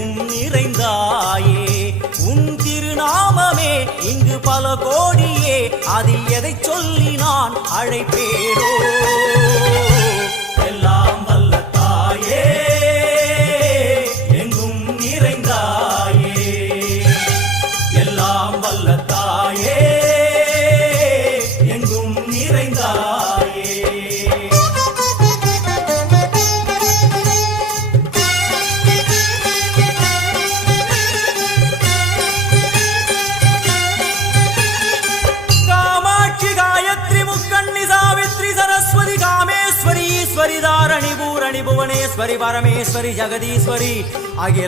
எங்கும் நிறைந்தாயே. உன் திருநாமமே இங்கு பல கோடியே, அதில் எதை சொல்லி நான் அழைப்பேனோ. எல்லாம் வல்ல தாயே, எங்கும் நிறைந்தாயே. எல்லாம் வல்ல தாயே, எங்கும் நிறைந்தாயே. कामेश्वरी ईश्वरी धारणी भूरणी भुवनेश्वरी परमेश्वरी जगदीश्वरी आगे